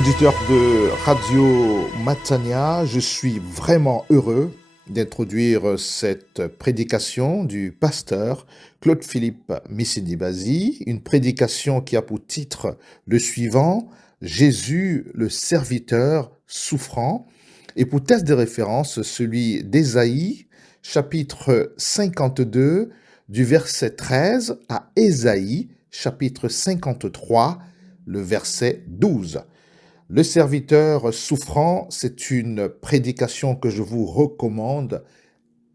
Auditeur de Radio Matania, je suis vraiment heureux d'introduire cette prédication du pasteur Claude-Philippe Missidi-Bazi, une prédication qui a pour titre le suivant, Jésus le serviteur souffrant, et pour test de référence, celui d'Ésaïe, chapitre 52, du verset 13 à Ésaïe, chapitre 53, le verset 12. Le serviteur souffrant, c'est une prédication que je vous recommande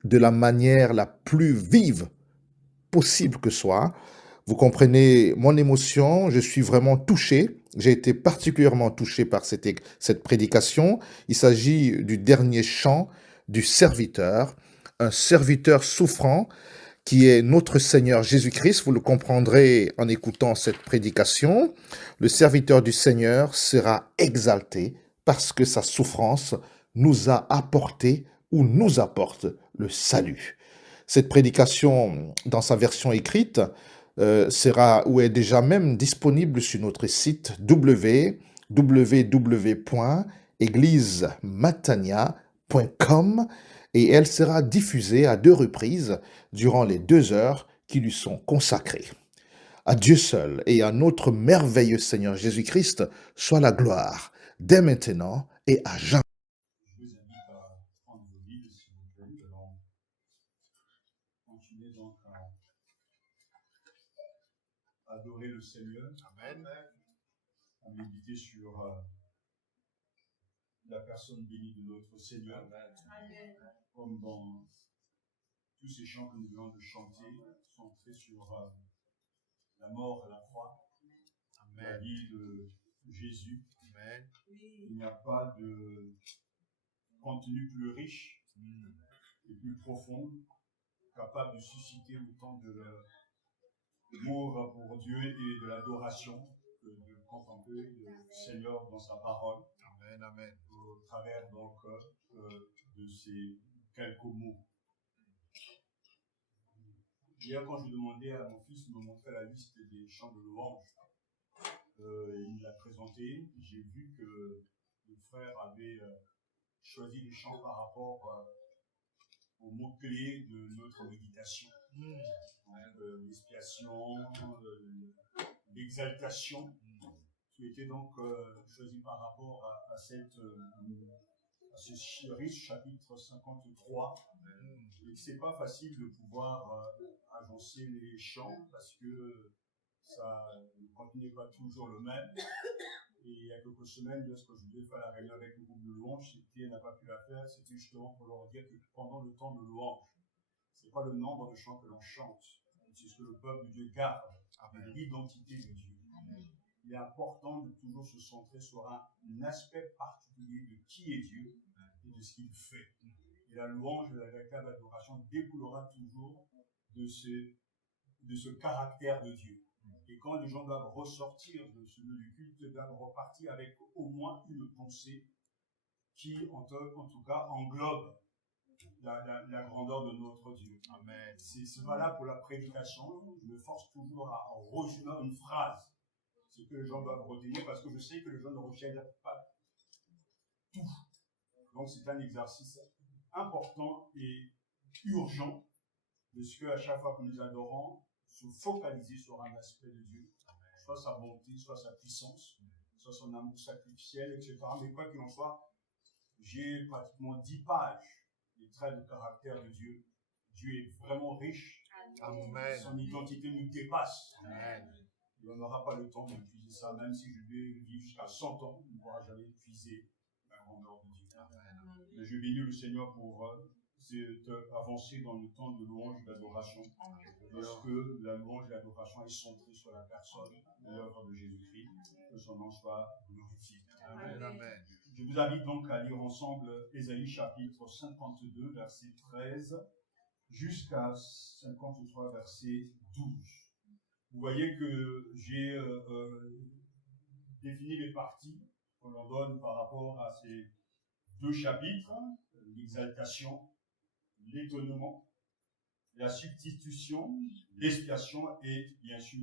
de la manière la plus vive possible que soit. Vous comprenez mon émotion, je suis vraiment touché. J'ai été particulièrement touché par cette prédication. Il s'agit du dernier chant du serviteur, un serviteur souffrant qui est notre Seigneur Jésus-Christ. Vous le comprendrez en écoutant cette prédication. Le serviteur du Seigneur sera exalté parce que sa souffrance nous a apporté ou nous apporte le salut. Cette prédication, dans sa version écrite, sera ou est déjà même disponible sur notre site www.églisematania.com et elle sera diffusée à 2 reprises durant les 2 heures qui lui sont consacrées. À Dieu seul et à notre merveilleux Seigneur Jésus-Christ soit la gloire, dès maintenant et à jamais. Je vous invite à prendre vos Bibles, s'il vous plaît. Nous allons continuer donc à adorer le Seigneur. Amen. À méditer sur la personne bénie de notre Seigneur. Amen. Comme dans tous ces chants que nous venons de chanter, centrés sur la mort à la croix, Amen. La vie de Jésus. Amen. Il n'y a pas de contenu plus riche et plus profond, capable de susciter autant d'amour pour Dieu et de l'adoration que de contempler le Seigneur dans sa parole. Amen, amen. Au travers donc de ces quelques mots. Hier, quand je demandais à mon fils de me montrer la liste des chants de louange, il l'a présenté. J'ai vu que le frère avait choisi les chants par rapport aux mots-clés de notre méditation. Donc, l'expiation, l'exaltation, qui était donc choisi par rapport à ce riche chapitre 53. Et c'est pas facile de pouvoir agencer les chants parce que le contenu n'est pas toujours le même. Et il y a quelques semaines, lorsque je devais faire la réunion avec le groupe de louange, n'a pas pu la faire, c'était justement pour leur dire que pendant le temps de louange, ce n'est pas le nombre de chants que l'on chante, c'est ce que le peuple de Dieu garde, avec l'identité de Dieu. Il est important de toujours se centrer sur un aspect particulier de qui est Dieu et de ce qu'il fait. Et la louange de la véritable adoration découlera toujours de ce caractère de Dieu. Et quand les gens doivent ressortir de ce lieu du culte, ils doivent repartir avec au moins une pensée qui, en tout cas, englobe la grandeur de notre Dieu. Amen. C'est valable pour la prédication. Je me force toujours à retenir une phrase, ce que les gens doivent retenir, parce que je sais que les gens ne retiennent pas tout. Donc c'est un exercice important et urgent de ce qu'à chaque fois que nous adorons, se focaliser sur un aspect de Dieu, soit sa bonté, soit sa puissance, soit son amour sacrificiel, etc. Mais quoi qu'il en soit, j'ai pratiquement 10 pages des traits de caractère de Dieu. Dieu est vraiment riche. Amen. Son identité nous dépasse. Amen. Et on n'aura pas le temps d'épuiser ça, même si je vais vivre jusqu'à 100 ans, on ne pourra jamais épuiser la grandeur de Dieu. Amen. Mais je bénis le Seigneur pour cette avancée dans le temps de louange et d'adoration, parce que la louange et l'adoration est centrée sur la personne et l'œuvre de Jésus-Christ, que son nom soit glorifié. Amen. Amen. Je vous invite donc à lire ensemble Ésaïe chapitre 52, verset 13, jusqu'à 53, verset 12. Vous voyez que j'ai défini les parties que l'on donne par rapport à ces 2 chapitres, l'exaltation, l'étonnement, la substitution, l'expiation et bien sûr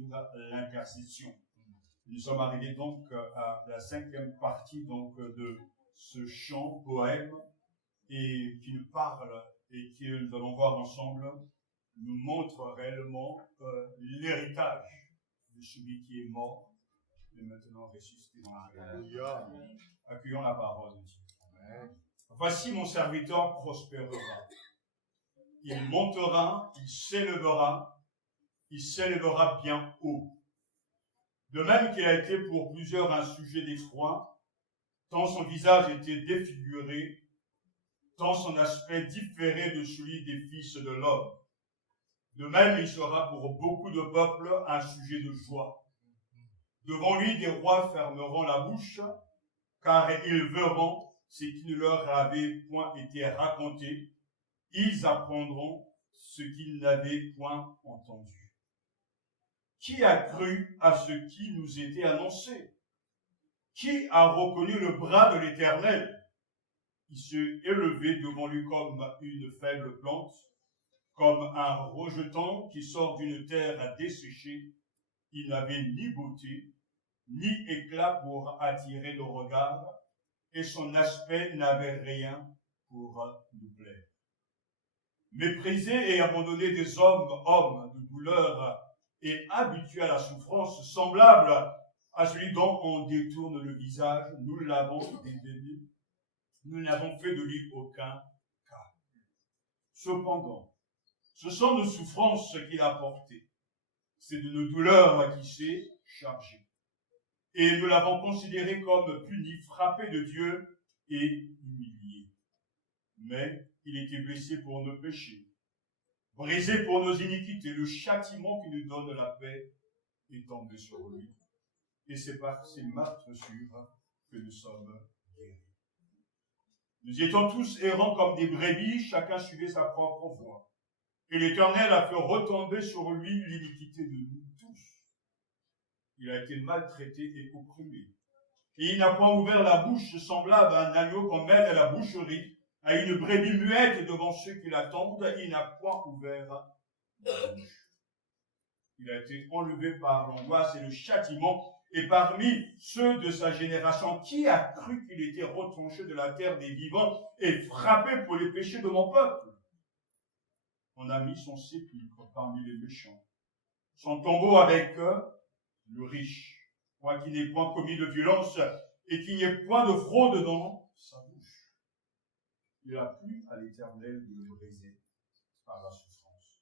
l'intercession. Nous sommes arrivés donc à la 5e partie donc, de ce chant, poème, et qui nous parle et qui, nous allons voir ensemble, nous montre réellement l'héritage de celui qui est mort et maintenant ressuscité dans la réalité. Accueillons la parole de Dieu. Voici mon serviteur prospérera. Il montera, il s'élèvera bien haut. De même qu'il a été pour plusieurs un sujet d'effroi, tant son visage était défiguré, tant son aspect différait de celui des fils de l'homme. De même, il sera pour beaucoup de peuples un sujet de joie. Devant lui, des rois fermeront la bouche, car ils verront ce qui ne leur avait point été raconté. Ils apprendront ce qu'ils n'avaient point entendu. Qui a cru à ce qui nous était annoncé? Qui a reconnu le bras de l'Éternel? Il se élevait devant lui comme une faible plante, comme un rejeton qui sort d'une terre desséchée. Il n'avait ni beauté, ni éclat pour attirer le regard, et son aspect n'avait rien pour nous plaire. Méprisé et abandonné des hommes de douleur et habitué à la souffrance, semblable à celui dont on détourne le visage, nous l'avons dédaigné, nous n'avons fait de lui aucun cas. Cependant, ce sont nos souffrances qu'il a portées, c'est de nos douleurs qu'il s'est chargé. Et nous l'avons considéré comme puni, frappé de Dieu et humilié. Mais il était blessé pour nos péchés, brisé pour nos iniquités. Le châtiment qui nous donne la paix est tombé sur lui. Et c'est par ses meurtrissures que nous sommes guéris. Nous étions tous errants comme des brebis, chacun suivait sa propre voie. Et l'Éternel a fait retomber sur lui l'iniquité de nous tous. Il a été maltraité et opprimé. Et il n'a point ouvert la bouche, semblable à un agneau qu'on mène à la boucherie, à une brebis muette devant ceux qui l'attendent. Il n'a point ouvert la bouche. Il a été enlevé par l'angoisse et le châtiment. Et parmi ceux de sa génération, qui a cru qu'il était retranché de la terre des vivants et frappé pour les péchés de mon peuple? On a mis son sépulcre parmi les méchants, son tombeau avec le riche, moi qui n'ai point commis de violence et qui n'y ait point de fraude dans sa bouche. Il a plu à l'Éternel de le briser par la souffrance.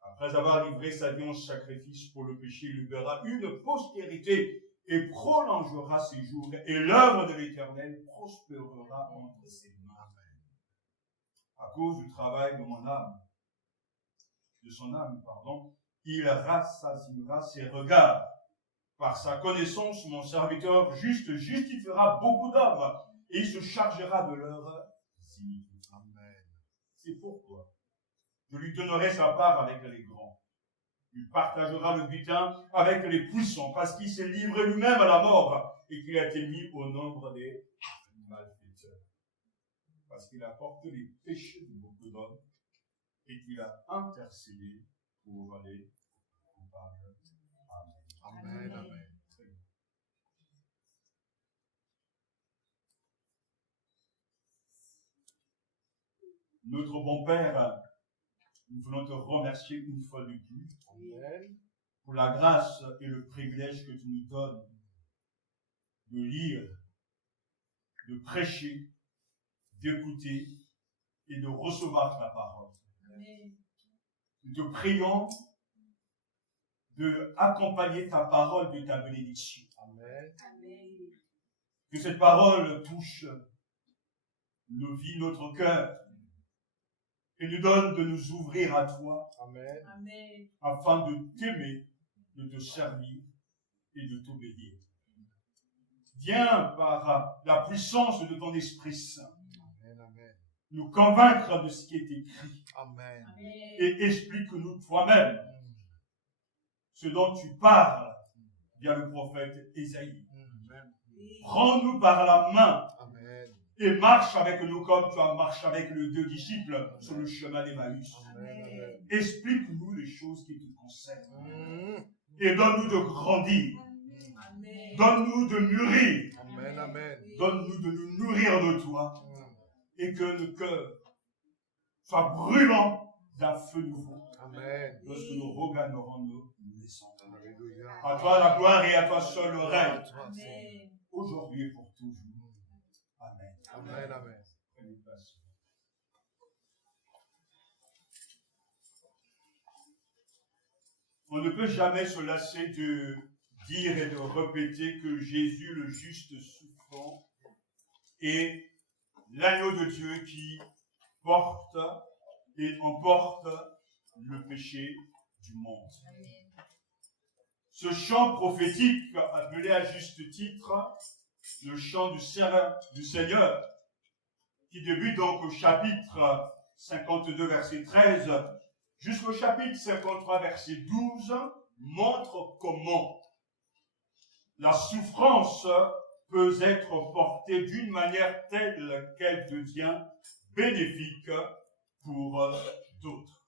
Après avoir livré sa vie en sacrifice pour le péché, il lui verra une postérité et prolongera ses jours, et l'œuvre de l'Éternel prospérera entre ses mains. À cause du travail de son âme, il rassasiera ses regards. Par sa connaissance, mon serviteur juste justifiera beaucoup d'hommes, et il se chargera de leurs iniquités. Amen. C'est pourquoi je lui donnerai sa part avec les grands. Il partagera le butin avec les puissants, parce qu'il s'est livré lui-même à la mort, et qu'il a été mis au nombre des malfaiteurs. Parce qu'il a porté les péchés de beaucoup d'hommes, et qu'il a intercédé pour les coupables. Amen. Amen. Amen. Notre bon Père, nous voulons te remercier une fois de plus pour la grâce et le privilège que tu nous donnes de lire, de prêcher, d'écouter et de recevoir ta parole. Amen. Nous te prions de accompagner ta parole de ta bénédiction. Amen. Que cette parole touche nos vies, notre cœur, et nous donne de nous ouvrir à toi. Amen. Afin de t'aimer, de te servir et de t'obéir. Viens par la puissance de ton Esprit Saint. Amen. Nous convaincre de ce qui est écrit. Amen. Et explique-nous toi-même ce dont tu parles via le prophète Ésaïe. Prends-nous par la main. Amen. Et marche avec nous comme tu as marché avec les 2 disciples. Amen. Sur le chemin d'Emmaüs. Explique-nous les choses qui te concernent. Et donne-nous de grandir Donne-nous de mûrir. Amen, amen. Donne-nous de nous nourrir de toi. Et que le cœur soit brûlant d'un feu nouveau. Amen. Lorsque nous regagnerons nos maisons. Alléluia. À toi la gloire et à toi seul le À règne. toi, Seigneur. Aujourd'hui et pour toujours. Amen. Amen, amen. Prenez place. On ne peut jamais se lasser de dire et de répéter que Jésus, le juste souffrant, est l'agneau de Dieu qui porte et emporte le péché du monde. Ce chant prophétique, appelé à juste titre le chant du Seigneur, qui débute donc au chapitre 52, verset 13, jusqu'au chapitre 53, verset 12, montre comment la souffrance peut être portée d'une manière telle qu'elle devient bénéfique pour d'autres.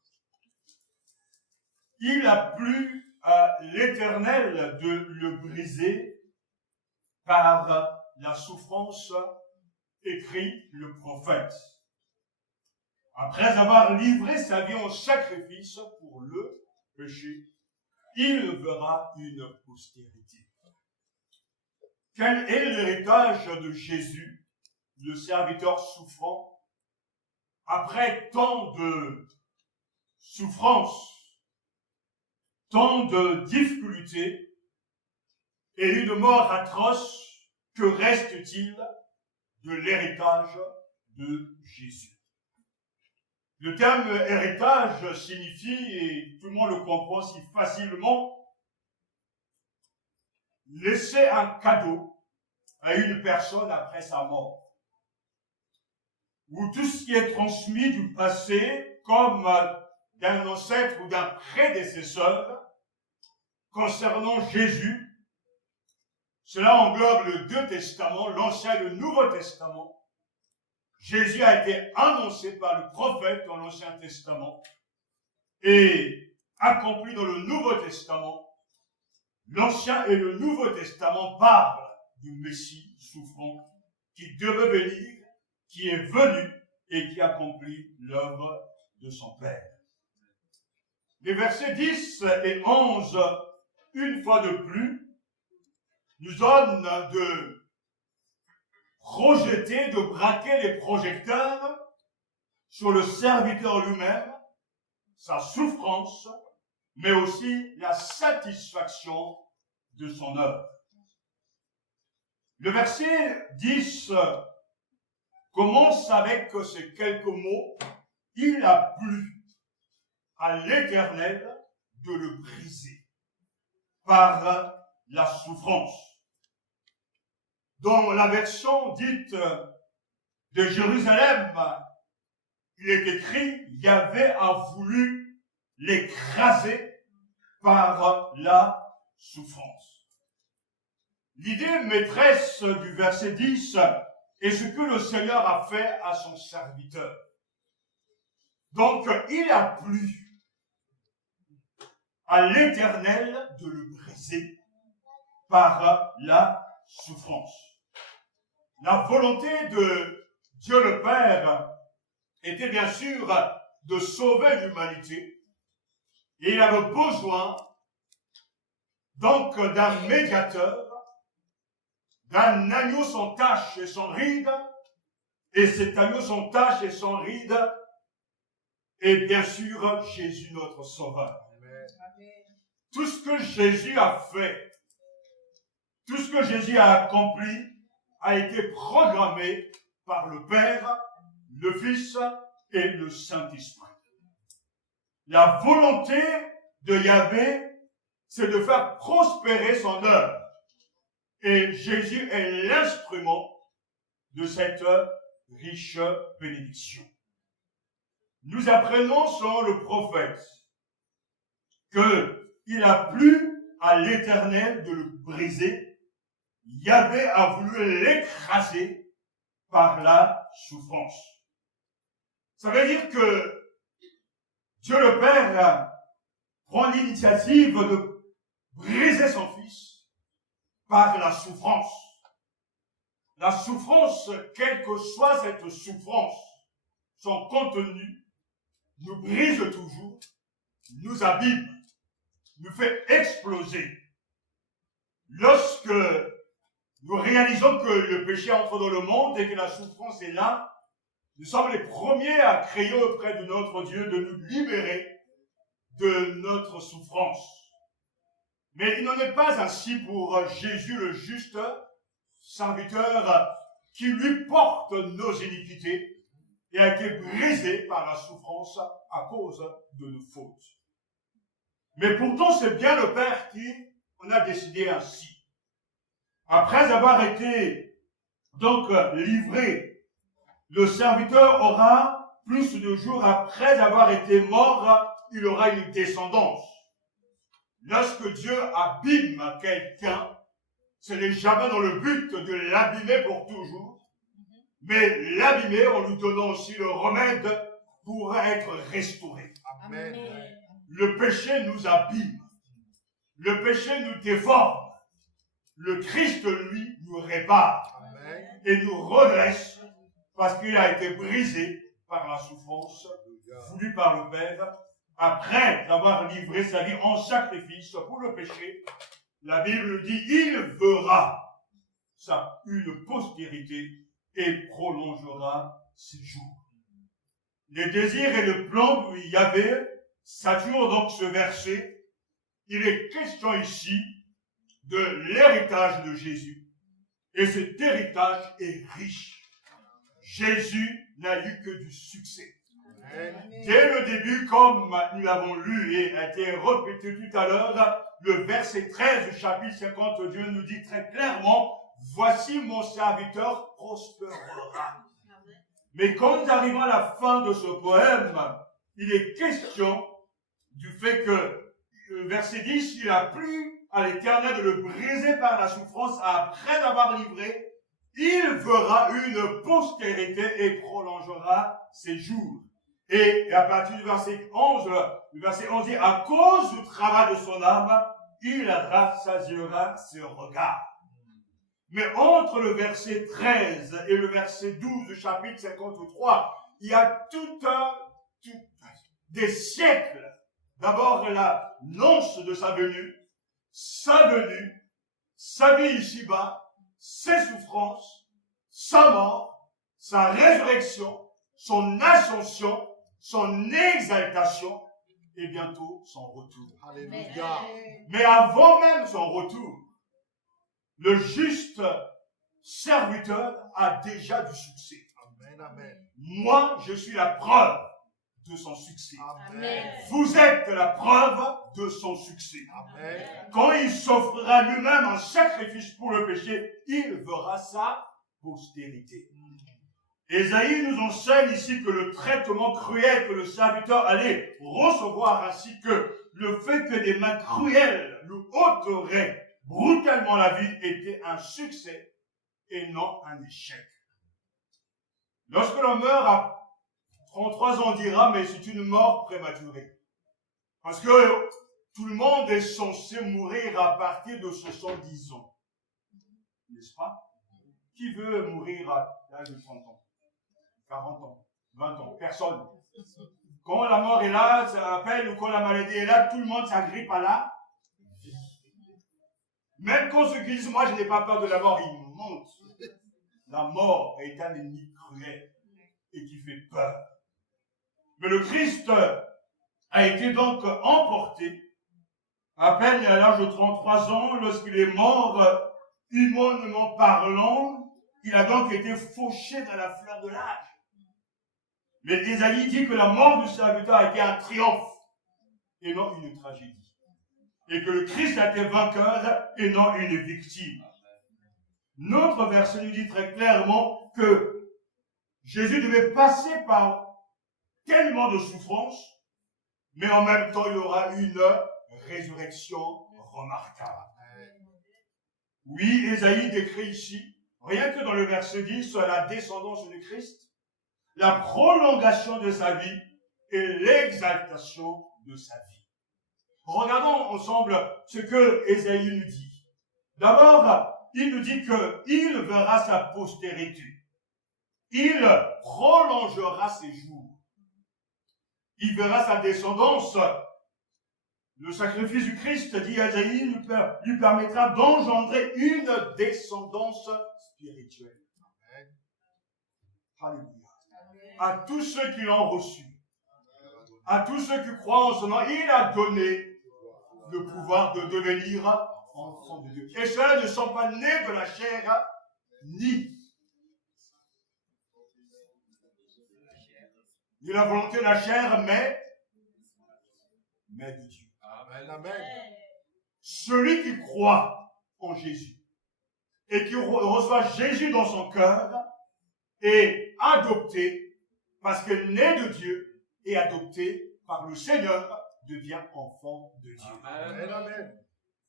Il a plu à l'Éternel de le briser par la souffrance, écrit le prophète. Après avoir livré sa vie en sacrifice pour le péché, il verra une postérité. Quel est l'héritage de Jésus, le serviteur souffrant, après tant de souffrances, tant de difficultés et une mort atroce? Que reste-t-il de l'héritage de Jésus? Le terme héritage signifie, et tout le monde le comprend si facilement, laisser un cadeau à une personne après sa mort. Ou tout ce qui est transmis du passé, comme d'un ancêtre ou d'un prédécesseur, concernant Jésus. Cela englobe les deux testaments, l'Ancien et le Nouveau Testament. Jésus a été annoncé par le prophète dans l'Ancien Testament et accompli dans le Nouveau Testament. L'Ancien et le Nouveau Testament parlent du Messie souffrant qui devait venir, qui est venu et qui accomplit l'œuvre de son Père. Les versets 10 et 11, une fois de plus, nous donnent de projeter, de braquer les projecteurs sur le serviteur lui-même, sa souffrance, mais aussi la satisfaction de son œuvre. Le verset 10 commence avec ces quelques mots. Il a plu à l'Éternel de le briser par la souffrance. Dans la version dite de Jérusalem, il est écrit « Yahvé a voulu l'écraser par la souffrance ». L'idée maîtresse du verset 10 est ce que le Seigneur a fait à son serviteur. Donc, il a plu à l'Éternel de le briser par la souffrance. La volonté de Dieu le Père était bien sûr de sauver l'humanité et il avait besoin donc d'un médiateur, d'un agneau sans tache et sans ride, et cet agneau sans tache et sans ride est bien sûr Jésus notre Sauveur. Amen. Tout ce que Jésus a fait, tout ce que Jésus a accompli a été programmé par le Père, le Fils et le Saint-Esprit. La volonté de Yahvé, c'est de faire prospérer son œuvre. Et Jésus est l'instrument de cette riche bénédiction. Nous apprenons selon le prophète qu'il a plu à l'Éternel de le briser. Yahvé a voulu l'écraser par la souffrance. Ça veut dire que Dieu le Père prend l'initiative de briser son Fils par la souffrance. La souffrance, quelle que soit cette souffrance, son contenu nous brise toujours, nous abîme, nous fait exploser. Lorsque nous réalisons que le péché entre dans le monde et que la souffrance est là, nous sommes les premiers à crier auprès de notre Dieu de nous libérer de notre souffrance. Mais il n'en est pas ainsi pour Jésus le juste serviteur qui lui porte nos iniquités et a été brisé par la souffrance à cause de nos fautes. Mais pourtant, c'est bien le Père qui en a décidé ainsi. Après avoir été donc livré, le serviteur aura plus de jours après avoir été mort, il aura une descendance. Lorsque Dieu abîme quelqu'un, ce n'est jamais dans le but de l'abîmer pour toujours, mais l'abîmer en lui donnant aussi le remède pour être restauré. Amen. Le péché nous abîme, le péché nous déforme. Le Christ, lui, nous répare Amen. et nous redresse parce qu'il a été brisé par la souffrance voulue par le Père. Après avoir livré sa vie en sacrifice pour le péché, la Bible dit, il verra ça, une postérité et prolongera ses jours. Les désirs et le plan du Yahvé saturent donc ce verset. Il est question ici de l'héritage de Jésus. Et cet héritage est riche. Jésus n'a eu que du succès. Amen. Dès le début, comme nous l'avons lu et a été répété tout à l'heure, le verset 13 du chapitre 50, Dieu nous dit très clairement, « Voici mon serviteur prospérera. » Mais quand nous arrivons à la fin de ce poème, il est question du fait que, verset 10, il a plu à l'Éternel de le briser par la souffrance après avoir livré, il fera une postérité et prolongera ses jours. Et à partir du verset 11 dit, à cause du travail de son âme, il rassasiera ses regards. Mais entre le verset 13 et le verset 12 du chapitre 53, il y a des siècles. D'abord, l'annonce de sa venue, sa vie ici-bas, ses souffrances, sa mort, sa résurrection, son ascension, son exaltation et bientôt son retour. Alléluia. Mais avant même son retour, le juste serviteur a déjà du succès. Amen. Amen. Moi, je suis la preuve de son succès. Amen. Vous êtes la preuve de son succès. Amen. Quand il s'offrira lui-même un sacrifice pour le péché, il verra sa postérité. Ésaïe nous enseigne ici que le traitement cruel que le serviteur allait recevoir, ainsi que le fait que des mains cruelles lui ôteraient brutalement la vie, était un succès et non un échec. Lorsque l'on meurt à 33 ans, on dira, mais c'est une mort prématurée. Parce que tout le monde est censé mourir à partir de 70 ans. N'est-ce pas? Qui veut mourir à l'âge de 30 ans, 40 ans, 20 ans? Personne. Quand la mort est là, ça appelle, ou quand la maladie est là, tout le monde s'agrippe à la vie. Même quand ceux qui disent, moi je n'ai pas peur de la mort, ils montent. La mort est un ennemi cruel et qui fait peur. Mais le Christ a été donc emporté à peine à l'âge de 33 ans, lorsqu'il est mort, humainement parlant, il a donc été fauché dans la fleur de l'âge. Mais Ésaïe dit que la mort du serviteur a été un triomphe et non une tragédie. Et que le Christ a été vainqueur et non une victime. Notre verset nous dit très clairement que Jésus devait passer par tellement de souffrances, mais en même temps il aura une résurrection remarquable. Oui, Ésaïe décrit ici, rien que dans le verset 10, la descendance du Christ, la prolongation de sa vie et l'exaltation de sa vie. Regardons ensemble ce que Ésaïe nous dit. D'abord, il nous dit qu'il verra sa postérité. Il prolongera ses jours. Il verra sa descendance. Le sacrifice du Christ, dit Isaïe, lui permettra d'engendrer une descendance spirituelle. Alléluia. À tous ceux qui l'ont reçu, à tous ceux qui croient en son nom, il a donné le pouvoir de devenir enfants de Dieu. Et ceux-là ne sont pas nés de la chair, ni de la volonté de la chair, mais de Dieu. Amen. Celui qui croit en Jésus et qui reçoit Jésus dans son cœur est adopté parce que né de Dieu et adopté par le Seigneur devient enfant de Dieu. Amen.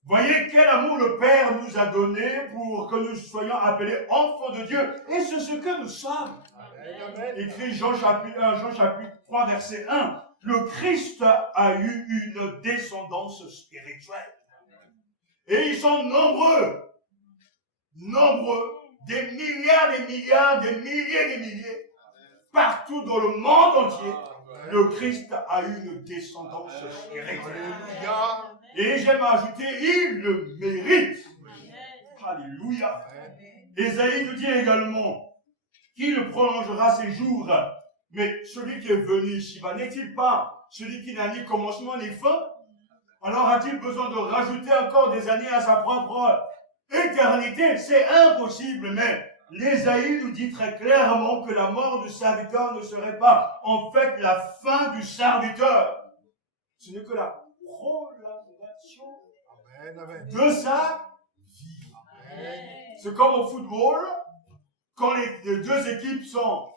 Voyez quel amour le Père nous a donné pour que nous soyons appelés enfants de Dieu. Et c'est ce que nous sommes. Amen. Écrit Jean chapitre 3, verset 1. Le Christ a eu une descendance spirituelle. Et ils sont nombreux. Nombreux. Des milliards, des milliards, des milliers, des milliers. Partout dans le monde entier, le Christ a eu une descendance spirituelle. Alléluia. Et j'aime ajouter, il le mérite. Alléluia. Ésaïe nous dit également qu'il prolongera ses jours. Mais celui qui est venu ici-bas, n'est-il pas celui qui n'a ni commencement ni fin? Alors a-t-il besoin de rajouter encore des années à sa propre éternité? C'est impossible, mais l'Ésaïe nous dit très clairement que la mort du serviteur ne serait pas en fait la fin du serviteur. Ce n'est que la prolongation Amen. de sa vie. Amen. C'est comme au football, quand les deux équipes sont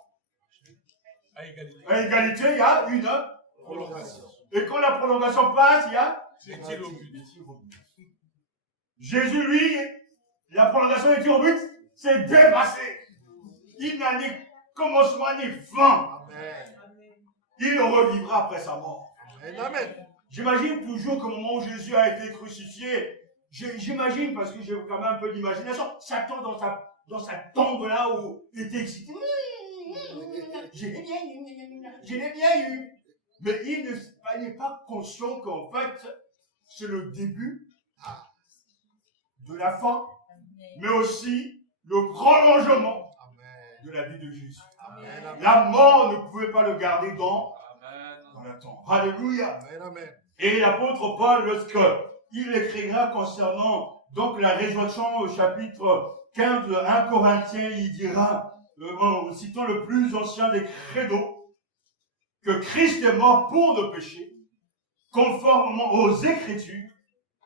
à égalité, il y a une Prolongation. et quand la prolongation passe, il y a C'est tir au but. Jésus, lui, la prolongation des tirs au but, c'est dépassé. Il n'a ni commencement ni fin. Amen. Il revivra après sa mort. Amen. J'imagine toujours qu'au moment où Jésus a été crucifié, j'imagine, parce que j'ai quand même un peu d'imagination, Satan dans sa tombe là où il était excité. Je l'ai bien eu. Mais il n'est pas conscient qu'en fait, c'est le début de la fin, mais aussi le prolongement de la vie de Jésus. Amen. La mort ne pouvait pas le garder dans la tombe. Alléluia. Amen. Et l'apôtre Paul, lorsqu'il écrira concernant donc la résurrection au chapitre 15 de 1 Corinthiens, il dira, en citant le plus ancien des credos, que Christ est mort pour nos péchés, conformément aux Écritures,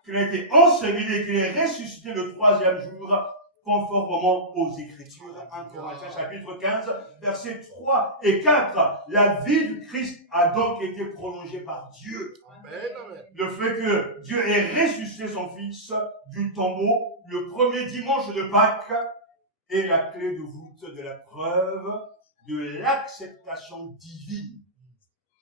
qu'il a été enseveli et qu'il est ressuscité le troisième jour, conformément aux Écritures. 1 Corinthiens chapitre 15, versets 3 et 4. La vie du Christ a donc été prolongée par Dieu. Amen. Le fait que Dieu ait ressuscité son Fils du tombeau le premier dimanche de Pâques est la clé de voûte de la preuve de l'acceptation divine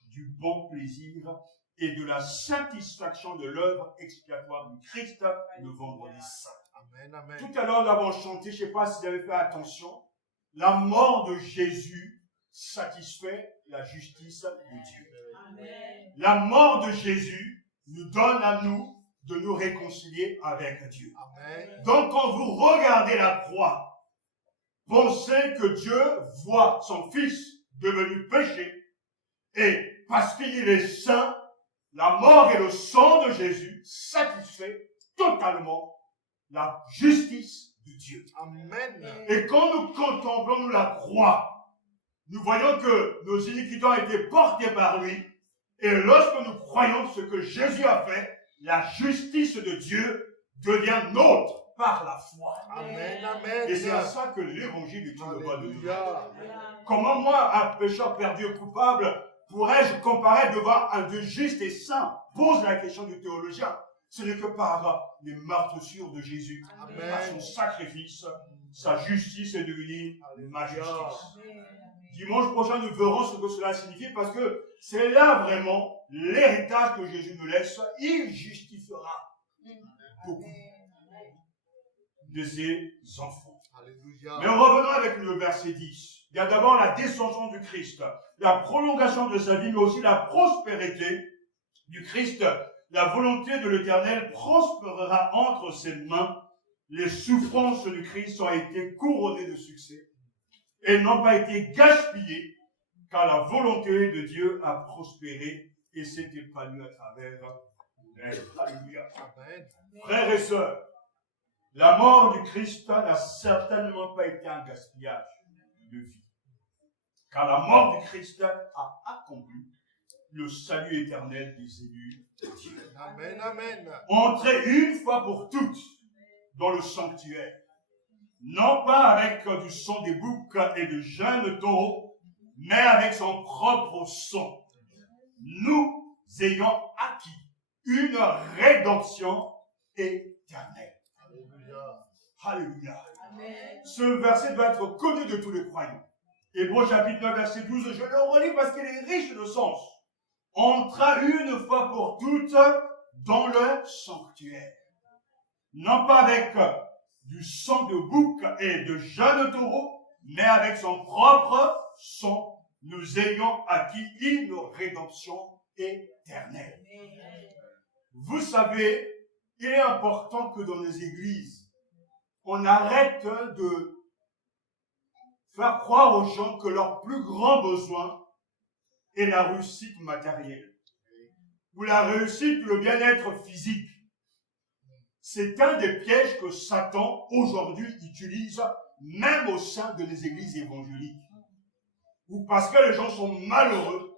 du bon plaisir et de la satisfaction de l'œuvre expiatoire du Christ le vendredi saint. Amen. Tout à l'heure, nous avons chanté, je ne sais pas si vous avez fait attention, la mort de Jésus satisfait la justice de Dieu. Amen. La mort de Jésus nous donne à nous de nous réconcilier avec Dieu. Amen. Donc, quand vous regardez la croix, pensez que Dieu voit son Fils devenu péché et parce qu'il est saint, la mort et le sang de Jésus satisfait totalement la justice de Dieu. Amen. Et quand nous contemplons la croix, nous voyons que nos iniquités ont été portées par lui. Et lorsque nous croyons ce que Jésus a fait, la justice de Dieu devient nôtre par la foi. Amen. Et c'est à ça que l'évangile est une bonne nouvelle. Alléluia. Comment moi, un pécheur perdu et coupable, pourrais-je comparer devant un Dieu juste et saint? Pose la question du théologien. Ce n'est que par les meurtrissures de Jésus, Amen. par son sacrifice, sa justice est devenue ma justice. Dimanche prochain, nous verrons ce que cela signifie parce que c'est là vraiment l'héritage que Jésus nous laisse. Il justifiera beaucoup. de ses enfants. Alléluia. Mais revenons avec le verset 10. Il y a d'abord la descension du Christ, la prolongation de sa vie, mais aussi la prospérité du Christ. La volonté de l'Éternel prospérera entre ses mains. Les souffrances du Christ ont été couronnées de succès et n'ont pas été gaspillées, car la volonté de Dieu a prospéré et s'est épanouie à travers elle. Alléluia. Amen. Frères et sœurs, la mort du Christ n'a certainement pas été un gaspillage de vie, car la mort du Christ a accompli le salut éternel des élus de Dieu. Amen. Amen. Entrer une fois pour toutes dans le sanctuaire, non pas avec du sang des boucs et de jeunes taureaux, mais avec son propre sang, nous ayant acquis une rédemption éternelle. Alléluia. Alléluia. Amen. Ce verset doit être connu de tous les croyants. Hébreux chapitre 9, verset 12, je le relis parce qu'il est riche de sens. Entra une fois pour toutes dans le sanctuaire. Non pas avec du sang de bouc et de jeunes taureaux, mais avec son propre sang, nous ayons acquis une rédemption éternelle. Vous savez, il est important que dans les églises, on arrête de faire croire aux gens que leur plus grand besoin est la réussite matérielle ou la réussite, le bien-être physique. C'est un des pièges que Satan aujourd'hui utilise même au sein de les églises évangéliques. Ou parce que les gens sont malheureux,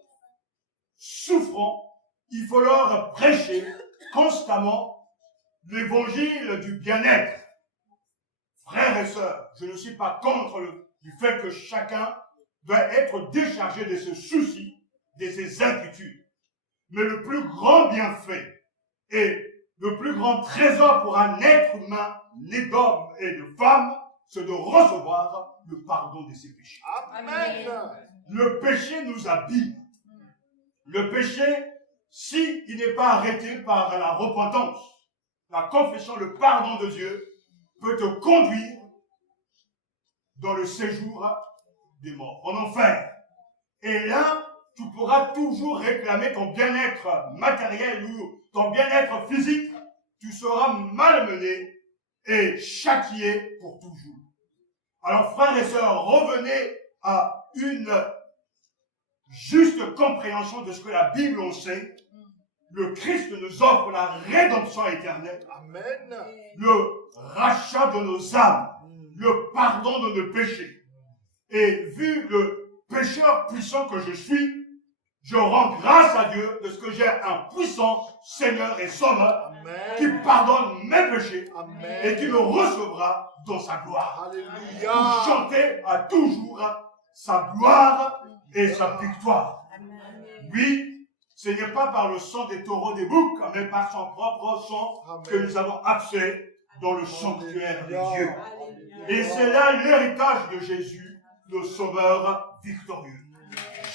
souffrants, il faut leur prêcher constamment l'évangile du bien-être. Frères et sœurs, je ne suis pas contre du fait que chacun doit être déchargé de ses soucis, de ses inquiétudes. Mais le plus grand bienfait et le plus grand trésor pour un être humain, né d'hommes et de femmes, c'est de recevoir le pardon de ses péchés. Amen. Le péché nous abîme. Le péché, s'il n'est pas arrêté par la repentance, la confession, le pardon de Dieu, peut te conduire dans le séjour des morts, en enfer. Et là, tu pourras toujours réclamer ton bien-être matériel ou ton bien-être physique. Tu seras malmené et châtié pour toujours. Alors, frères et sœurs, revenez à une juste compréhension de ce que la Bible enseigne. Le Christ nous offre la rédemption éternelle, Amen. le rachat de nos âmes, le pardon de nos péchés. Et vu le pécheur puissant que je suis, je rends grâce à Dieu de ce que j'ai un puissant Seigneur et Sauveur qui Amen. pardonne mes péchés Amen. et qui me recevra dans sa gloire. Pour Alléluia. chanter à toujours sa gloire et sa victoire. Oui, ce n'est pas par le sang des taureaux des boucs, mais par son propre sang que nous avons accès dans le sanctuaire de Dieu. Et c'est là l'héritage de Jésus, le Sauveur victorieux.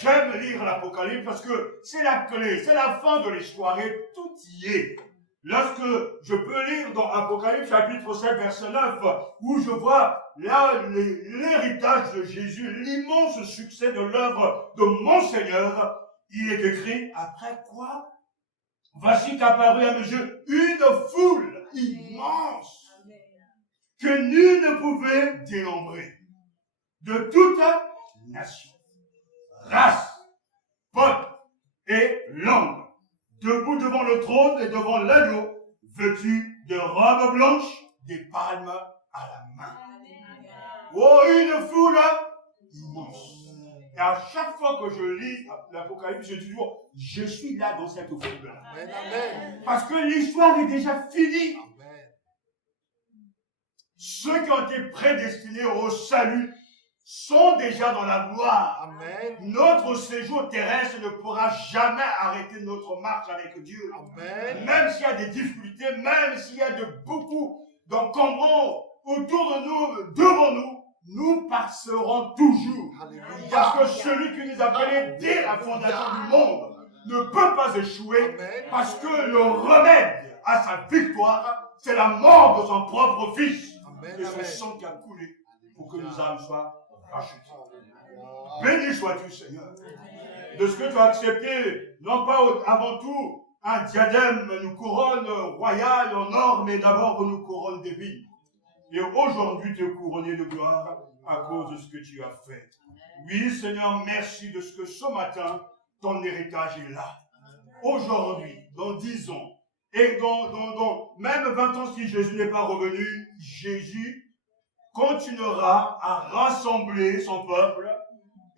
J'aime lire l'Apocalypse parce que c'est la clé, c'est la fin de l'histoire et tout y est. Lorsque je peux lire dans Apocalypse chapitre 7 verset 9 où je vois là l'héritage de Jésus, l'immense succès de l'œuvre de mon Seigneur, il est écrit après quoi? Voici qu'apparut à mes yeux une foule immense que nul ne pouvait dénombrer, de toute nation, race, peuple et langue, debout devant le trône et devant l'agneau, vêtus de robes blanches, des palmes à la main. Oh, une foule immense. Et à chaque fois que je lis l'Apocalypse, je dis toujours, je suis là dans cette foule-là. Amen. Amen. Parce que l'histoire est déjà finie. Amen. Ceux qui ont été prédestinés au salut sont déjà dans la gloire. Amen. Notre séjour terrestre ne pourra jamais arrêter notre marche avec Dieu. Amen. Même s'il y a des difficultés, même s'il y a de beaucoup d'encombrants autour de nous, devant nous, nous passerons toujours. Alléluia. Parce que celui qui nous a appelés dès la fondation du monde ne peut pas échouer. Amen. Parce que le remède à sa victoire, c'est la mort de son propre fils. Amen, de son amen. sang qui a coulé pour que nos âmes soient rachetées. Béni sois-tu, Seigneur, de ce que tu as accepté, non pas avant tout un diadème, une couronne royale en or, mais d'abord une couronne de vie. Et aujourd'hui, tu es couronné de gloire à cause de ce que tu as fait. Oui, Seigneur, merci de ce que ce matin, ton héritage est là. Aujourd'hui, dans 10 ans, et dans même 20 ans, si Jésus n'est pas revenu, Jésus continuera à rassembler son peuple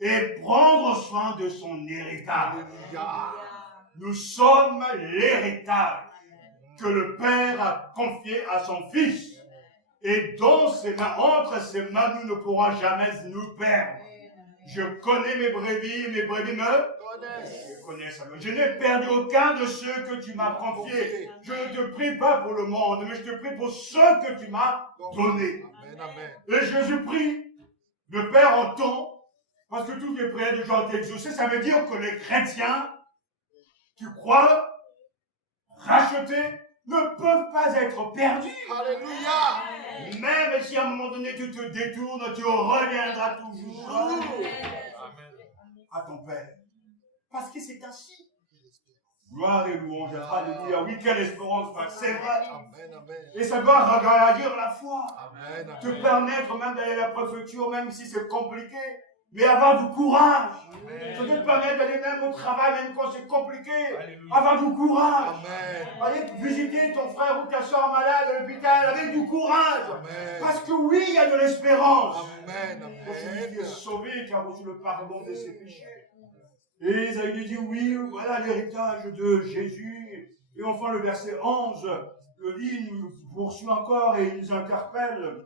et prendre soin de son héritage. Alléluia. Nous sommes l'héritage que le Père a confié à son Fils. Et dans ses mains, entre ses mains, nous ne pourrons jamais nous perdre. Je connais mes brebis me connaissent. Je n'ai perdu aucun de ceux que tu m'as confiés. Je ne te prie pas pour le monde, mais je te prie pour ceux que tu m'as donnés. Amen, amen. Et Jésus prie, le Père entend, parce que toutes les prières de Jean ont été exaucées. Ça veut dire que les chrétiens qui croient, rachetés, ne peuvent pas être perdus. Alléluia. Même si à un moment donné tu te détournes, tu reviendras toujours à ton Père. Parce que c'est ainsi. Gloire et louange. Alléluia. Oui, quelle espérance, frère. C'est vrai. Amen, amen. Et ça doit ragir la foi. Amen, Te amen. permettre même d'aller à la préfecture, même si c'est compliqué. Mais avoir du courage. Ça te permettre d'aller même au travail, même quand c'est compliqué. Avoir du courage. Amen. Aller visiter ton frère ou ta soeur malade à l'hôpital avec du courage. Amen. Parce que oui, il y a de l'espérance. Amen, Pour celui qui est amen. sauvé, qui a reçu le pardon de ses péchés. Et Isaïe lui dit, oui, voilà l'héritage de Jésus. Et enfin, le verset 11, le livre nous poursuit encore et il nous interpelle.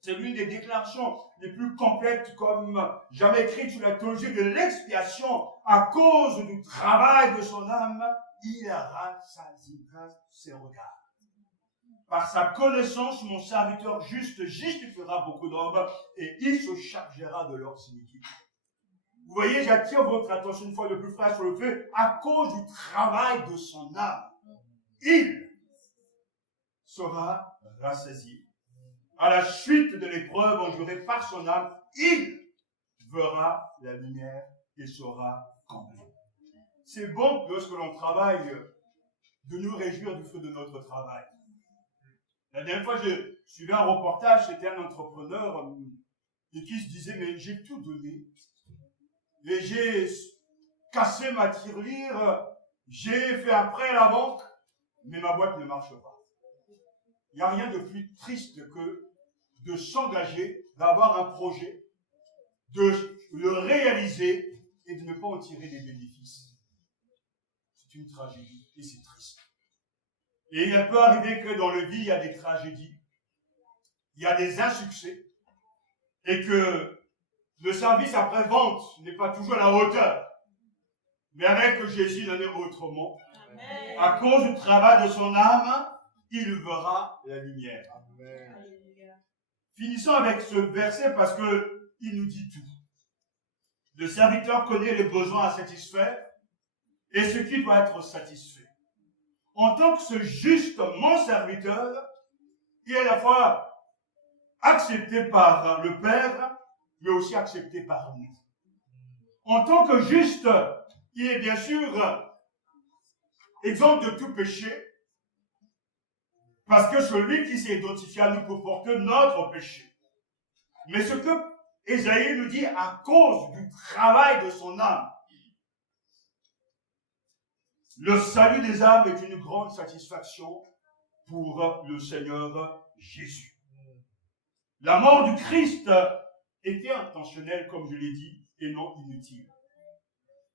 C'est l'une des déclarations les plus complètes comme jamais écrites sur la théologie de l'expiation. À cause du travail de son âme, il rassasiera ses regards. Par sa connaissance, mon serviteur juste justifiera beaucoup d'hommes et il se chargera de leurs iniquités. Vous voyez, j'attire votre attention une fois de plus, frère, sur le fait, à cause du travail de son âme, il sera rassasié. À la suite de l'épreuve endurée par son âme, il verra la lumière et sera comblé. C'est bon, lorsque l'on travaille, de nous réjouir du fruit de notre travail. La dernière fois, je suivais un reportage, c'était un entrepreneur et qui se disait, mais j'ai tout donné. Et j'ai cassé ma tirelire, j'ai fait après la banque, mais ma boîte ne marche pas. Il n'y a rien de plus triste que de s'engager, d'avoir un projet, de le réaliser et de ne pas en tirer des bénéfices. C'est une tragédie et c'est triste. Et il peut arriver que dans la vie, il y a des tragédies, il y a des insuccès, et que le service après-vente n'est pas toujours à la hauteur. Mais avec Jésus, il en est autrement. Amen. À cause du travail de son âme, il verra la lumière. Amen. Finissons avec ce verset parce que il nous dit tout. Le serviteur connaît les besoins à satisfaire et ce qui doit être satisfait. En tant que ce juste mon serviteur, il est à la fois accepté par le Père, mais aussi accepté par nous. En tant que juste, il est bien sûr exempt de tout péché, parce que celui qui s'est identifié à nous pour porter notre péché. Mais ce que Ésaïe nous dit à cause du travail de son âme, le salut des âmes est une grande satisfaction pour le Seigneur Jésus. La mort du Christ était intentionnelle, comme je l'ai dit, et non inutile.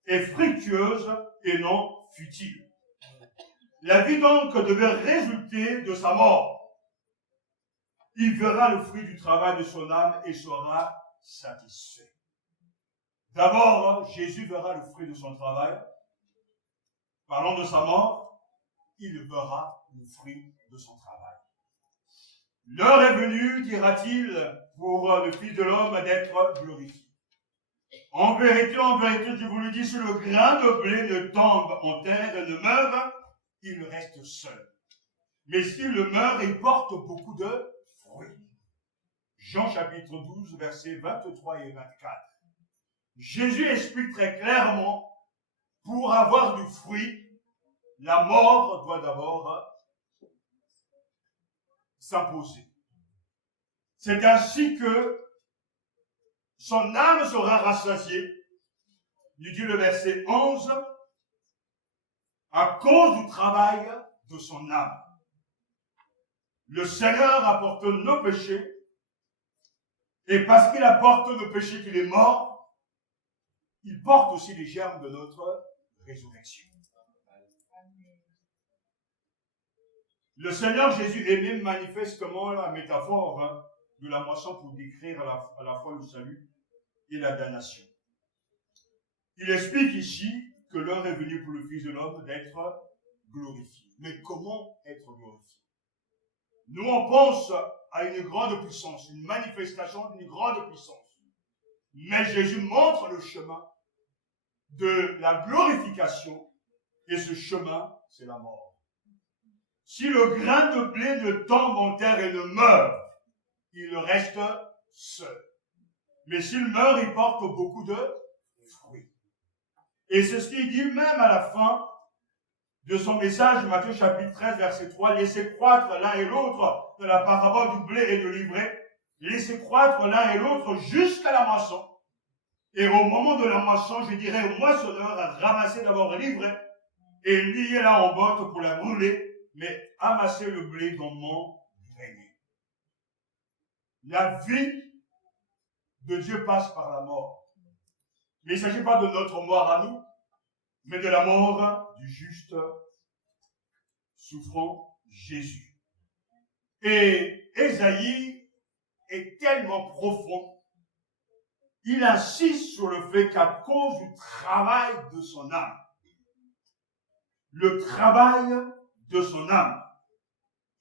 Et fructueuse et non futile. La vie donc devait résulter de sa mort. Il verra le fruit du travail de son âme et sera satisfait. D'abord, Jésus verra le fruit de son travail. Parlant de sa mort, il verra le fruit de son travail. L'heure est venue, dira-t-il, pour le Fils de l'homme d'être glorifié. En vérité, je vous le dis, si le grain de blé ne tombe en terre et ne meurt, il reste seul. Mais s'il meurt, il porte beaucoup de fruits. Jean chapitre 12, versets 23 et 24. Jésus explique très clairement, pour avoir du fruit, la mort doit d'abord s'imposer. C'est ainsi que son âme sera rassasiée, nous dit le verset 11, à cause du travail de son âme. Le Seigneur apporte nos péchés, et parce qu'il apporte nos péchés qu'il est mort, il porte aussi les germes de notre résurrection. Le Seigneur Jésus est même manifestement la métaphore de la moisson pour décrire à la fois le salut et la damnation. Il explique ici que l'heure est venue pour le Fils de l'homme d'être glorifié. Mais comment être glorifié? Nous, on pense à une grande puissance, une manifestation d'une grande puissance. Mais Jésus montre le chemin de la glorification, et ce chemin, c'est la mort. Si le grain de blé ne tombe en terre et ne meurt, il reste seul. Mais s'il meurt, il porte beaucoup de fruits. Et c'est ce qu'il dit même à la fin de son message, Matthieu chapitre 13, verset 3, laissez croître l'un et l'autre dans la parabole du blé et de l'ivraie, laissez croître l'un et l'autre jusqu'à la moisson. Et au moment de la moisson, je dirais au moissonneur, ramassez d'abord l'ivraie et liez-la en botte pour la brûler, mais amassez le blé dans mon grenier. La vie de Dieu passe par la mort. Mais il ne s'agit pas de notre mort à nous, mais de la mort du juste souffrant Jésus. Et Ésaïe est tellement profond, il insiste sur le fait qu'à cause du travail de son âme, le travail de son âme,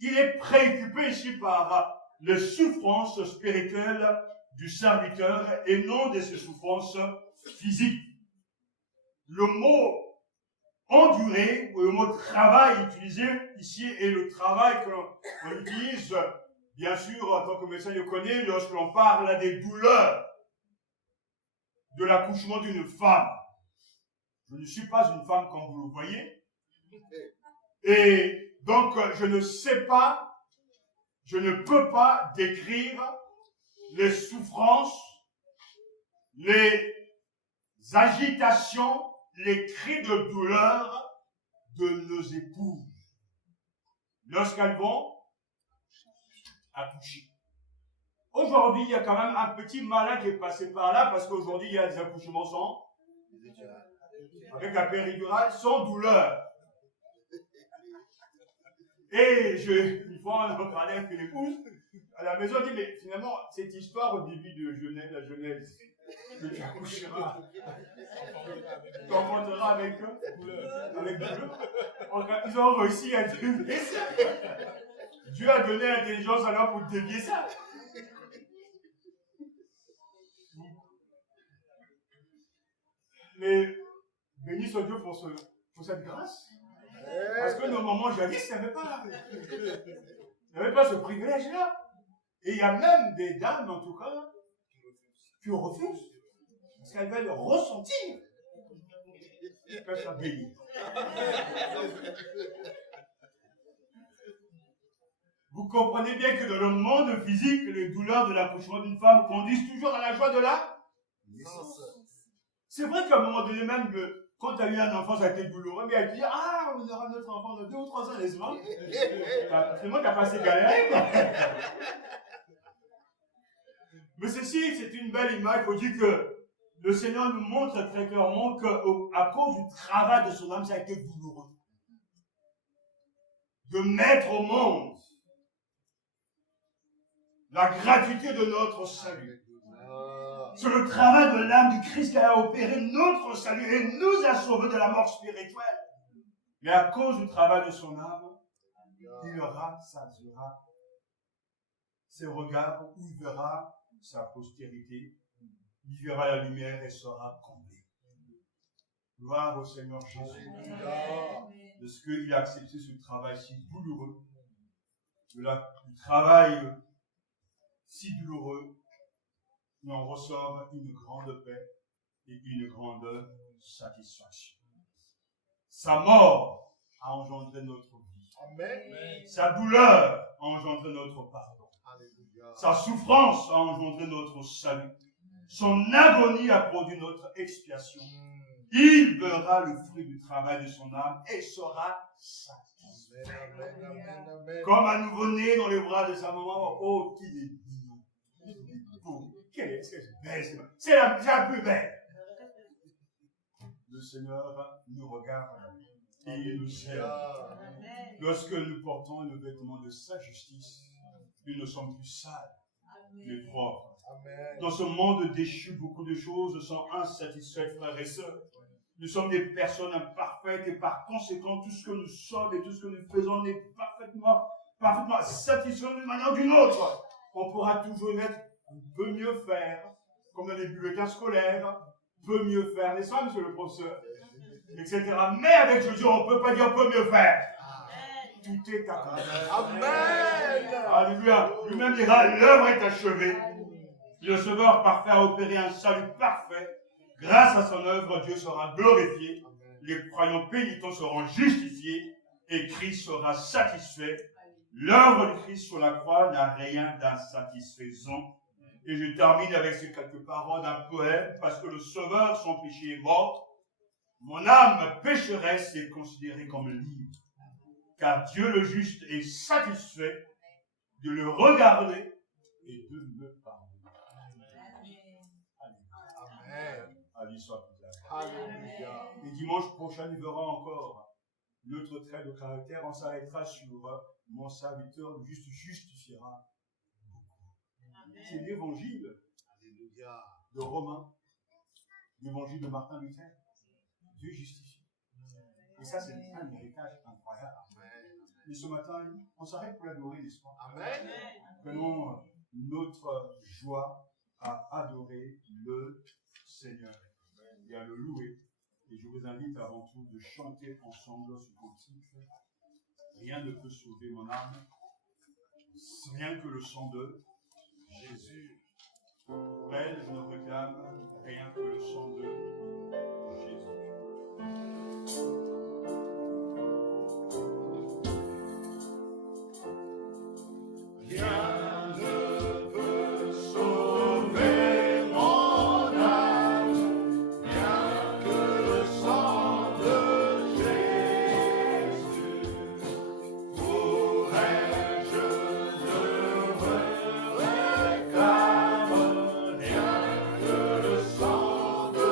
il est préoccupé ici par les souffrances spirituelles du serviteur et non de ses souffrances physiques. Le mot endurer, ou le mot travail utilisé ici est le travail qu'on utilise, bien sûr, en tant que médecin le connaît, lorsque l'on parle des douleurs de l'accouchement d'une femme. Je ne suis pas une femme comme vous le voyez. Et donc, je ne sais pas, je ne peux pas décrire les souffrances, les agitations, les cris de douleur de nos épouses lorsqu'elles vont accoucher. Aujourd'hui, il y a quand même un petit malin qui est passé par là parce qu'aujourd'hui, il y a des accouchements avec la péridurale sans douleur. Et une fois, on en parlait avec l'épouse, à la maison, on dit, mais finalement, cette histoire au début de Genèse, la Genèse, que tu accoucheras, tu enfanteras avec douleur. Ils ont réussi à dévier ça. Dieu a donné l'intelligence alors pour dévier ça. Mais béni soit Dieu pour cette grâce. Parce que nos mamans jadis n'avaient pas ce privilège-là. Et il y a même des dames, en tout cas, qui refusent. Parce qu'elles veulent ressentir qu'elles soient bénies. Vous comprenez bien que dans le monde physique, les douleurs de l'accouchement d'une femme conduisent toujours à la joie de la naissance. C'est vrai qu'à un moment donné, même quand tu as eu un enfant, ça a été douloureux, mais elle te dit, ah, on aura notre enfant dans 2 ou 3 ans, n'est-ce pas? Finalement, tu n'as pas assez galéré, quoi. Mais ceci, c'est une belle image. Il faut dire que le Seigneur nous montre très clairement qu'à cause du travail de son âme, ça a été douloureux. De mettre au monde la gratuité de notre salut. C'est le travail de l'âme du Christ qui a opéré notre salut et nous a sauvés de la mort spirituelle. Mais à cause du travail de son âme, il rassasiera ses regards où il verra sa postérité, il verra la lumière et sera comblé. Gloire au Seigneur Jésus. De ce qu'il a accepté ce travail si douloureux, du travail si douloureux, mais on ressort une grande paix et une grande satisfaction. Sa mort a engendré notre vie. Amen. Sa douleur a engendré notre pardon. Alléluia. Sa souffrance a engendré notre salut. Son agonie a produit notre expiation. Il verra le fruit du travail de son âme et sera satisfait. Amen, amen, amen. Comme un nouveau-né dans les bras de sa maman. Oh, qu'il est mignon. Il est beau. Est-ce que c'est belle? C'est la plus belle. Le Seigneur nous regarde et il nous aime. Lorsque nous portons le vêtement de sa justice, nous ne sommes plus sales, mais propres. Amen. Dans ce monde déchu, beaucoup de choses sont insatisfaites, frères et sœurs. Nous sommes des personnes imparfaites et par conséquent, tout ce que nous sommes et tout ce que nous faisons n'est parfaitement satisfait d'une manière ou d'une autre. On pourra toujours mettre, on peut mieux faire, comme dans les bulletins scolaires, peut mieux faire, n'est-ce pas, monsieur le professeur, etc. Mais avec Jésus, on ne peut pas dire peut mieux faire. Tout est accompli. Amen. Alléluia. Lui-même dira, l'œuvre est achevée. Le Sauveur parfait a opéré un salut parfait. Grâce à son œuvre, Dieu sera glorifié. Les croyants pénitents seront justifiés et Christ sera satisfait. L'œuvre de Christ sur la croix n'a rien d'insatisfaisant. Et je termine avec ces quelques paroles d'un poète, parce que le Sauveur, son péché est mort. Mon âme pécheresse est considérée comme libre, car Dieu le juste est satisfait de le regarder et de me pardonner. Amen. À lui soit toute la gloire. Alléluia. Et dimanche prochain, nous verrons encore notre trait de caractère. On s'arrêtera sur mon serviteur, le juste justifiera. C'est l'évangile Alléluia. de Romain, l'évangile de Martin Luther. Dieu justifie. Et ça, c'est un héritage incroyable. Et ce matin, on s'arrête pour l'adorer, n'est-ce pas? Amen. Prenons notre joie à adorer le Seigneur et à le louer. Et je vous invite avant tout de chanter ensemble ce cantique. Rien ne peut sauver mon âme, rien que le sang de Jésus. Pour elle, je ne réclame rien que le sang de Jésus. Rien ne peut sauver mon âme, rien que le sang de Jésus. Pour elle, je ne réclame rien que le sang de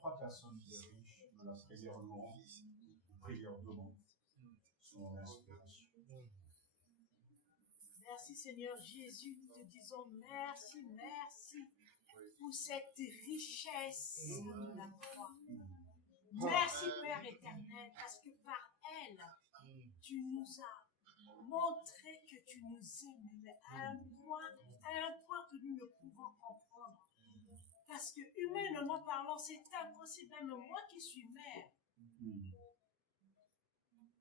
trois personnes qui riches de la prière louange, prière demande, son inspiration. Merci Seigneur Jésus, nous te disons merci, merci pour cette richesse de la croix. Merci Père éternel, parce que par elle, tu nous as montré que tu nous aimais à un point que nous ne pouvons comprendre. Parce que humainement parlant, c'est impossible, même moi qui suis mère,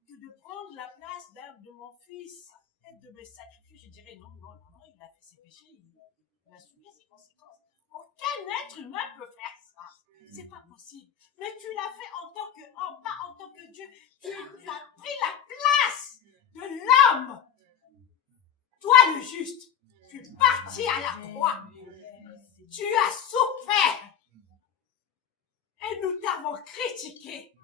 que de prendre la place de mon fils et de me sacrifier. Je dirais non, il a fait ses péchés, il a subi ses conséquences. Aucun être humain peut faire ça. C'est pas possible. Mais tu l'as fait pas en tant que Dieu. Tu as pris la place de l'homme. Toi le juste, tu es parti à la croix. Tu as souffert. Et nous t'avons critiqué.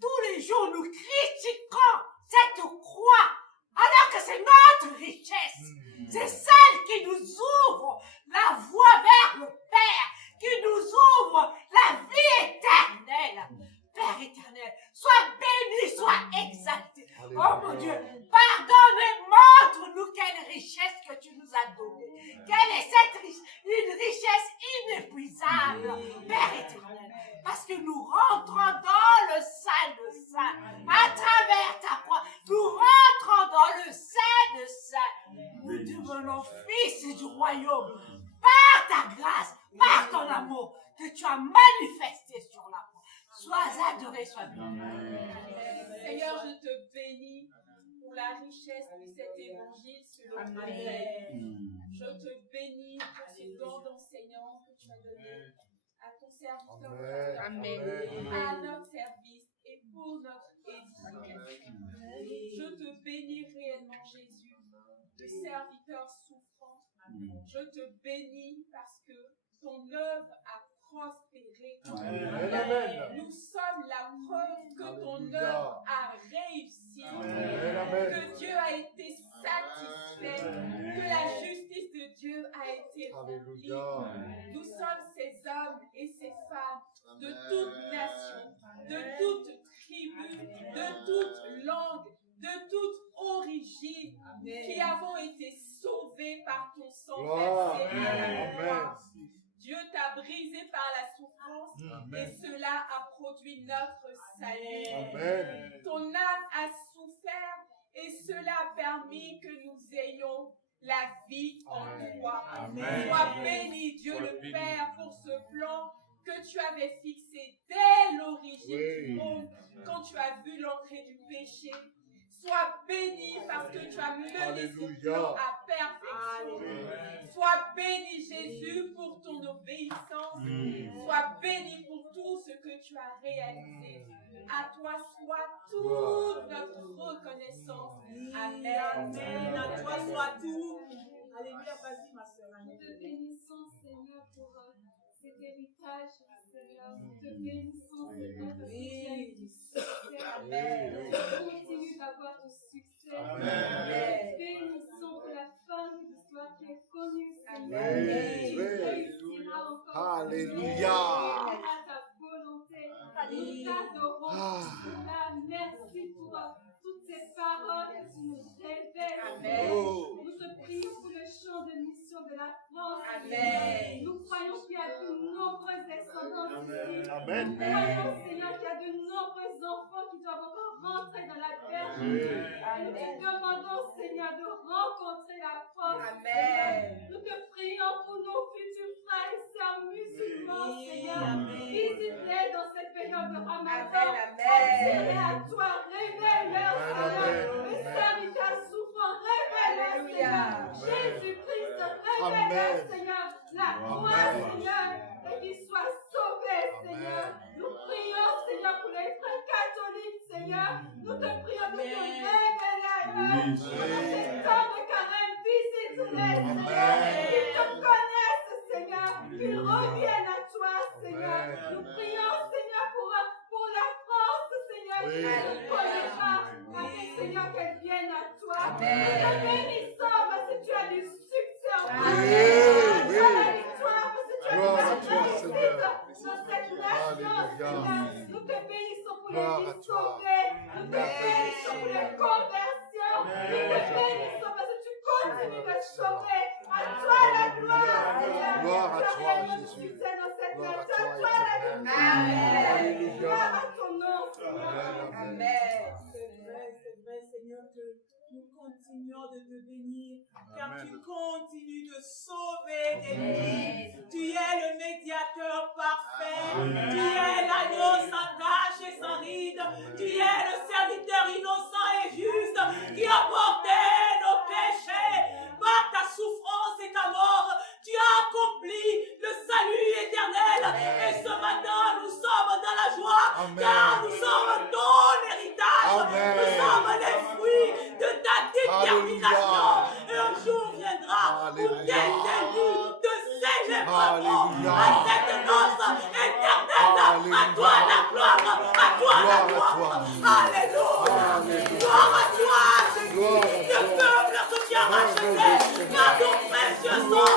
Tous les jours, nous critiquons cette croix. Alors que c'est notre richesse. C'est celle qui nous ouvre la voie vers le Père. Qui nous ouvre la vie éternelle. Père éternel, sois béni, sois exalté. Oh mon Dieu, pardonne et montre-nous quelle richesse que tu nous as donnée. Quelle est cette richesse? Une richesse inépuisable, Père éternel. Parce que nous rentrons dans le Saint de Saints. À travers ta croix, nous rentrons dans le Saint de Saints. Nous devenons fils du royaume. Par ta grâce, par ton amour, que tu as manifesté sur la croix. Sois adoré, sois béni. Seigneur, je te bénis pour la richesse de cet évangile selon Matthieu. Je te bénis pour ce don d'enseignant que tu as donné à ton serviteur, à notre service et pour notre édification. Je te bénis réellement, Jésus, le serviteur souffrant. Je te bénis parce que ton œuvre a prospéré. Nous sommes la preuve que ton œuvre a réussi, que Dieu a été satisfait, que la justice de Dieu a été remplie. Nous sommes ces hommes et ces femmes de toute nation, de toute tribu, de toute langue, de toute origine, qui avons été sauvés par ton sang versé à la croix. Dieu t'a brisé par la souffrance et cela a produit notre salut. Ton âme a souffert et cela a permis que nous ayons la vie en toi. Sois béni, Dieu le Père, pour ce plan que tu avais fixé dès l'origine du monde, quand tu as vu l'entrée du péché. Sois béni parce que tu as mené ce plan à perfection. Sois béni, Jésus, pour ton obéissance. Sois béni pour tout ce que tu as réalisé. À toi soit toute notre reconnaissance. Amen. Amen. À toi soit tout. Alléluia, vas-y ma soeur. Nous te bénissons, Seigneur, pour cet héritage, Seigneur. Nous te bénissons, Seigneur, parce que tu as eu du succès. Amen. Continue d'avoir du succès. Amen. Nous te bénissons pour la fin de l'histoire qui est connue, Seigneur. Amen. Tu réussiras encore. Alléluia. À ta volonté. Nous t'adorons. Cela. Merci pour toutes ces paroles que tu nous révèles. Amen. Nous te prions pour le champ de mission de la France. Amen. Nous croyons qu'il y a de nombreuses descendants ici. Amen. Nous croyons, Seigneur, qu'il y a de nombreux enfants qui doivent encore rentrer dans la bergerie. Et nous te demandons, Seigneur, de rencontrer la France. Amen. Nous te prions pour nos futurs frères et sœurs musulmans, Seigneur. Visite-les dans cette période de Ramadan. Attirez à toi, révèle-leur, Seigneur. Le serviteur souffrant, révèle-leur, Seigneur. Jésus-Christ, révèle-leur, Seigneur. La croix, Seigneur, et qu'ils soient sauvés, Seigneur. Nous prions, Seigneur, pour les frères catholiques, Seigneur. Nous te prions de te révéler à eux. Dans ces temps de carême, visite-les, Seigneur. Qu'ils te connaissent, Seigneur. Qu'ils reviennent à toi, Seigneur. Nous prions, Seigneur, pour la France, Seigneur, qui ne te connaît pas. Afin, Seigneur, qu'elle vienne à toi. Nous te bénissons parce que tu as du succès en toi. Tu as la victoire parce que tu as du réussite dans cette nation, soutien dans cette Gloire à matin. toi, Toi la Éternel. lumière. Alléluia. Gloire à ton nom, Seigneur. Amen. C'est vrai, Seigneur, que nous continuons de te bénir, car Amen. tu continues de sauver des vies. Tu es le médiateur parfait. Tu es l'agneau sans tache et sans ride. Tu es le serviteur innocent et juste qui a porté nos péchés. Par ta souffrance et ta mort, tu as accompli le salut éternel. Et ce matin, nous sommes dans la joie, Amen. car nous sommes ton héritage. Amen. Nous sommes les fruits de ta détermination. Alléluia. Et un jour viendra où tes Alléluia. élus te célébreront Alléluia. à cette noce éternelle. À Alléluia. toi la gloire, à toi la Gloire à gloire. toi. Alléluia. Alléluia. Gloire à toi, Jésus, Gloire à le toi. peuple que tu as racheté, Merveilleux Seigneur. par ton précieux sang.